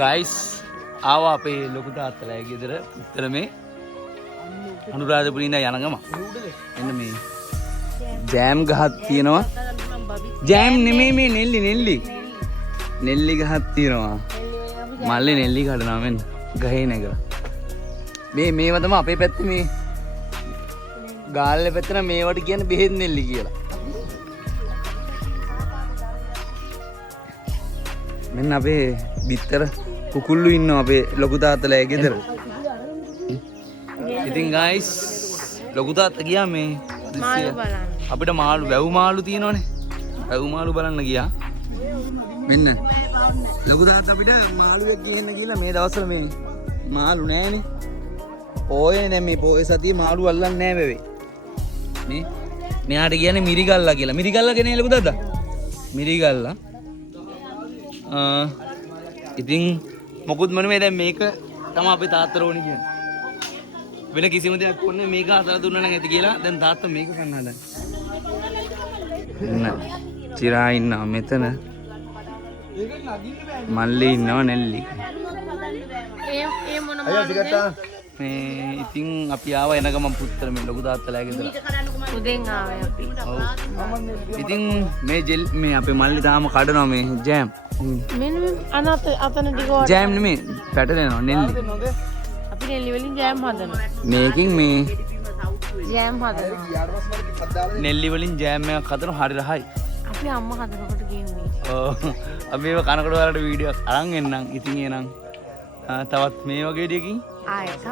Guys ආවා අපේ ලොකු තාත්තලා ගෙදර උත්තර මේ අනුරාධපුරේ ඉඳන් යන ගම. එන්න මේ ජෑම් ගහක් තියෙනවා. ජෑම් නෙමෙයි මේ නෙල්ලි ගහක් තියෙනවා. මල්ලේ නෙල්ලි කඩනවා මෙන්න ගහේ නැගලා. මේව තමයි අපේ පැත්තේ මේ ගාල්ලේ පැත්තට මේවට කියන්නේ බෙහෙත් නෙල්ලි කියලා. මෙන්න අපේ බිත්තර කුකුල්ලු ඉන්නවා අපේ ලොකු තාත්තලා ගෙදර. ඉතින් ගයිස් ලොකු තාත්තා ගියා මේ අපිට මාළු වැව් මාළු තියෙනවනේ. වැව් මාළු බලන්න ගියා. මෙන්න ලොකු තාත්තා අපිට මාළුවෙක් ගේන්න කියලා මේ දවස්වල මේ මාළු නැහැනේ. පොයේ දැන් මේ පොයේ සතියේ මාළු අල්ලන්නේ නැහැ වෙවේ. මේ මෙයාට කියන්නේ මිරිගල්ලා කියලා. මිරිගල්ලා කියන්නේ ලොකු තාත්තා. මිරිගල්ලා. ඉතින් මොකුත් මොනේ දැන් මේක තමයි අපේ තාත්තට ඕනේ කියන්නේ. වෙන කිසිම දෙයක් ඕනේ මේක අතර දුන්නා නම් ඇති කියලා දැන් තාත්තා මේක ගන්න හදන්නේ. එන්න චිරා ඉන්නවා මෙතන. මල්ලි ඉන්නවා නෙල්ලි. ඒ මොන මේ ඉතින් අපි ආව එන ගමන් පුත්තර මේ ලොකු තාත්තලා ගෙදර. උදෙන් ආවේ අපි. ඉතින් මේ ජෙල් මේ අපේ මල්ලි තාම කඩනවා මේ ජෑම්. මෙන්න අනත අතන දිගට ජෑම් නෙමෙයි පැටලෙනවා නෙල්ලි. අපි නෙල්ලි වලින් ජෑම් හදනවා. මේකෙන් මේ ජෑම් හදනවා. නෙල්ලි වලින් ජෑම් එකක් හදනවා හරි රහයි. අපි අම්මා හදනකොට ගියුනේ. ඔව්. අපි මේක කනකොට වලට වීඩියෝ අරන් එන්නම්. ඉතින් එනං තවත් මේ වගේ දෙයකින් ආයෙත්